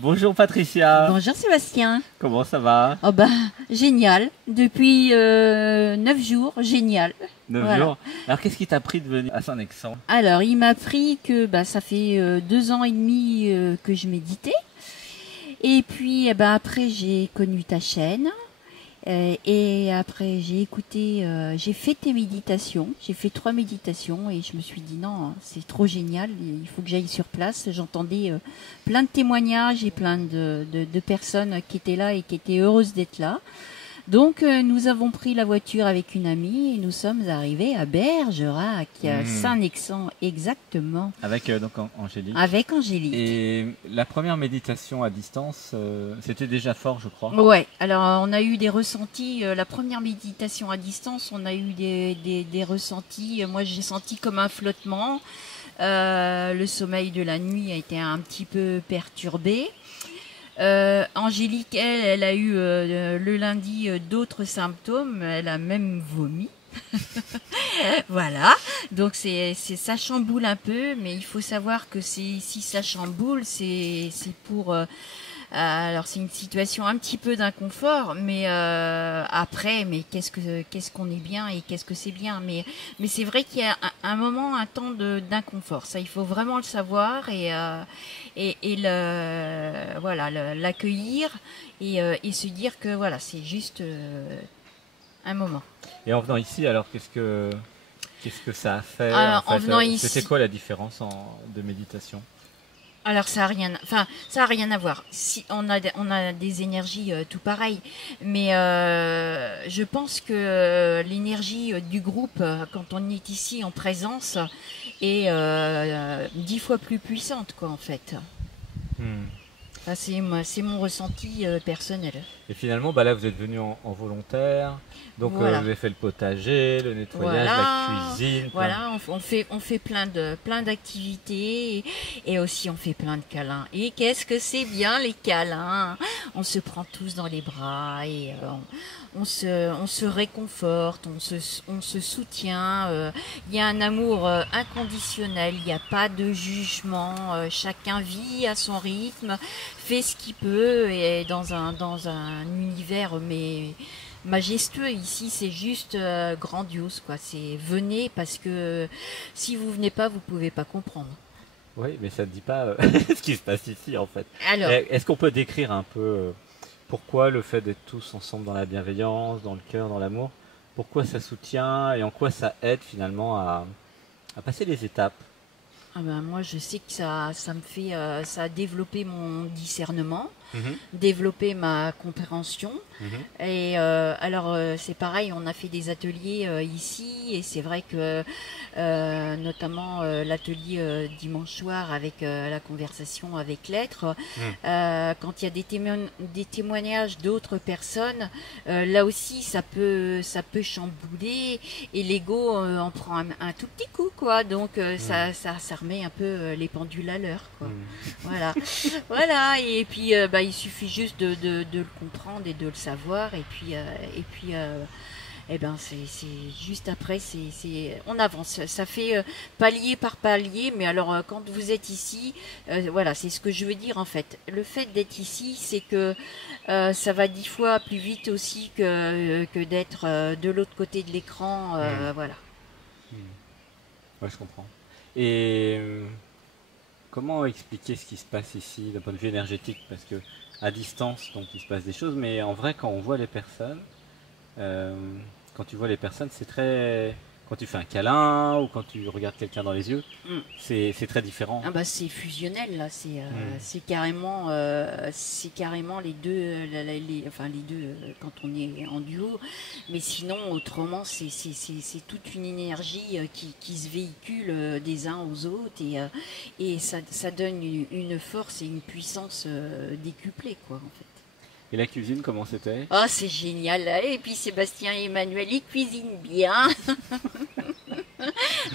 Bonjour Patricia, Bonjour Sébastien. comment ça va? Oh bah génial. Depuis 9 jours, génial. 9 Voilà. jours. Alors qu'est-ce qui t'a pris de venir à Saint-Nexan? Alors il m'a appris que ça fait 2 ans et demi que je méditais. Et puis après j'ai connu ta chaîne. Et après j'ai écouté, j'ai fait tes méditations. J'ai fait 3 méditations et je me suis dit non, c'est trop génial. Il faut que j'aille sur place. J'entendais plein de témoignages et plein de personnes qui étaient là et qui étaient heureuses d'être là. Donc nous avons pris la voiture avec une amie et nous sommes arrivés à Bergerac, à Saint-Nexan exactement, Avec donc Angélique. avec Angélique. Et la première méditation à distance, c'était déjà fort, je crois. Ouais, alors on a eu des ressentis, la première méditation à distance, on a eu des ressentis, moi j'ai senti comme un flottement, le sommeil de la nuit a été un petit peu perturbé. Angélique, elle a eu le lundi d'autres symptômes, elle a même vomi. Voilà, donc ça chamboule un peu, mais il faut savoir que si ça chamboule, c'est pour alors c'est une situation un petit peu d'inconfort, mais après, mais qu'est-ce qu'on est bien et qu'est-ce que c'est bien, mais c'est vrai qu'il y a un moment, un temps d'inconfort. Ça, il faut vraiment le savoir et l'accueillir et se dire que voilà, c'est juste un moment. Et en venant ici, alors qu'est-ce que ça a fait Alors, en fait, en venant ici, c'était quoi la différence de méditation? alors ça a rien à voir. Si on a des énergies tout pareilles, mais je pense que l'énergie du groupe quand on est ici en présence est 10 fois plus puissante quoi en fait. Hmm. Enfin, c'est mon ressenti personnel. Et finalement, bah là, vous êtes venu en volontaire, donc Voilà. vous avez fait le potager, le nettoyage, Voilà, la cuisine. voilà, on fait plein d'activités et aussi on fait plein de câlins. Et qu'est-ce que c'est bien les câlins! On se prend tous dans les bras et on se réconforte, on se soutient. Il y a un amour inconditionnel, il n'y a pas de jugement. Chacun vit à son rythme, fait ce qu'il peut et dans un univers mais majestueux. Ici c'est juste grandiose quoi, c'est venez parce que si vous venez pas vous pouvez pas comprendre. Oui, mais ça ne dit pas ce qui se passe ici en fait. Alors Est-ce qu'on peut décrire un peu pourquoi le fait d'être tous ensemble dans la bienveillance, dans le cœur, dans l'amour, pourquoi ça soutient et en quoi ça aide finalement à passer les étapes? moi je sais que ça me fait ça a développé mon discernement, Mhm, développé ma compréhension. mhm, Et alors c'est pareil, on a fait des ateliers ici et c'est vrai que notamment l'atelier dimanche soir avec la conversation avec l'être, mhm, quand il y a des témoignages d'autres personnes, là aussi ça peut chambouler et l'ego en prend un tout petit coup quoi. Donc ça remet un peu les pendules à l'heure quoi. mhm. Voilà, voilà. Et puis il suffit juste de le comprendre et de le savoir. Et puis c'est juste après, on avance. Ça fait palier par palier. Mais alors quand vous êtes ici, voilà, c'est ce que je veux dire en fait. Le fait d'être ici, c'est que ça va 10 fois plus vite aussi que d'être de l'autre côté de l'écran. Voilà. Ouais, je comprends. Et comment expliquer ce qui se passe ici d'un point de vue énergétique? Parce que à distance, donc il se passe des choses, mais en vrai, quand on voit les personnes, euh, quand tu vois les personnes, c'est très. Quand tu fais un câlin ou quand tu regardes quelqu'un dans les yeux, Mm. c'est très différent. Ah c'est fusionnel là, c'est carrément les deux, enfin les deux quand on est en duo, mais sinon autrement c'est toute une énergie qui se véhicule des uns aux autres et ça donne une force et une puissance décuplée quoi en fait. Et la cuisine, comment c'était? Oh c'est génial et puis Sébastien et Emmanuel ils cuisinent bien.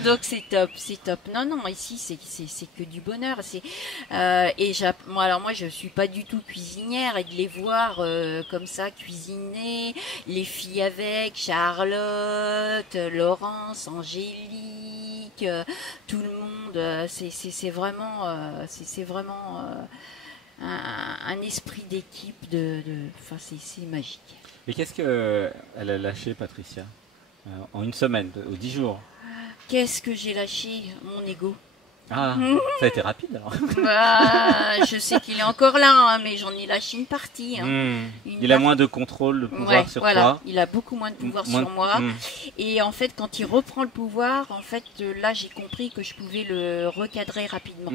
Donc c'est top, c'est top. Non, non, ici c'est que du bonheur. Moi je suis pas du tout cuisinière et de les voir comme ça cuisiner, les filles avec Charlotte, Laurence, Angélique, tout le monde, c'est vraiment un esprit d'équipe, enfin, c'est magique. Et qu'est-ce qu'elle a lâché, Patricia, en une semaine, ou 10 jours? Qu'est-ce que j'ai lâché? Mon ego. Ah, ça a été rapide alors. Bah, je sais qu'il est encore là, hein, mais j'en ai lâché une partie. Hein. Il a moins de contrôle, de pouvoir sur toi. Il a beaucoup moins de pouvoir sur moi. Et en fait, quand il reprend le pouvoir, en fait, là, j'ai compris que je pouvais le recadrer rapidement.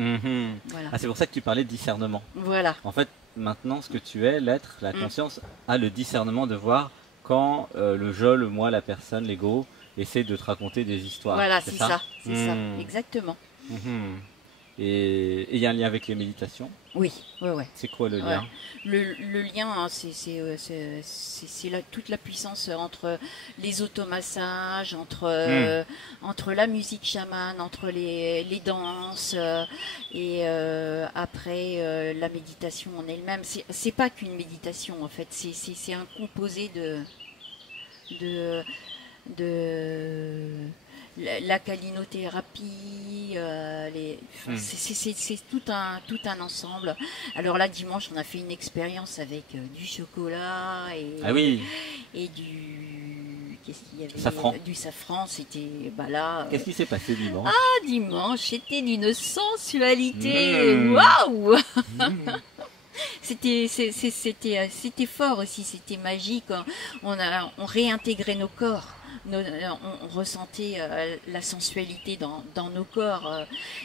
Voilà. Ah, c'est pour ça que tu parlais de discernement. Voilà. En fait, maintenant, ce que tu es, l'être, la conscience, a le discernement de voir quand le je, le moi, la personne, l'ego, essaie de te raconter des histoires. Voilà, c'est ça. C'est ça, exactement. Et il y a un lien avec les méditations? Oui, ouais. C'est quoi le lien? Le lien, hein, c'est toute la puissance entre les automassages, entre la musique chamane, entre les danses et après la méditation en elle-même. C'est pas qu'une méditation en fait, c'est un composé de la calinothérapie, c'est tout un ensemble. Alors là, dimanche, on a fait une expérience avec du chocolat et du qu'est-ce qu'il y avait, safran. Du safran. C'était là. Qu'est-ce qui s'est passé dimanche? Ah, dimanche, c'était d'une sensualité. Waouh. C'était fort aussi, c'était magique. On réintégrait nos corps. On ressentait la sensualité dans nos corps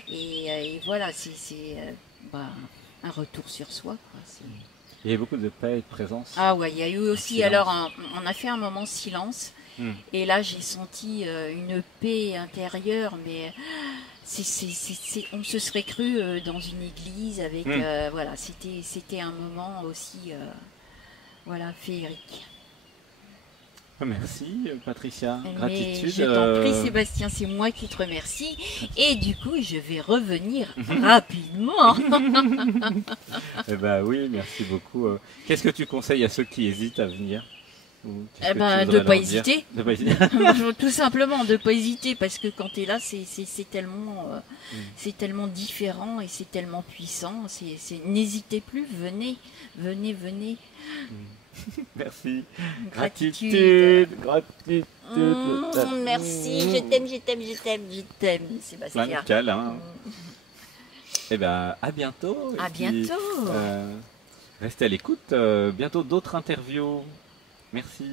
et voilà, c'est un retour sur soi, quoi. Il y a beaucoup de paix et de présence. Ah ouais, il y a eu aussi, alors on a fait un moment silence et là j'ai senti une paix intérieure, mais on se serait cru dans une église avec voilà, c'était un moment aussi voilà, féerique. Merci Patricia, gratitude. Mais je t'en prie Sébastien, c'est moi qui te remercie et du coup je vais revenir rapidement. Eh ben oui, merci beaucoup. Qu'est-ce que tu conseilles à ceux qui hésitent à venir? De pas hésiter. Tout simplement, de pas hésiter parce que quand tu es là, c'est tellement différent et c'est tellement puissant. N'hésitez plus, venez. Merci. Gratitude. Gratitude. Merci, je t'aime, Sébastien. Plein de câlins. Eh ben, à bientôt. À bientôt. Restez à l'écoute. Bientôt d'autres interviews. Merci.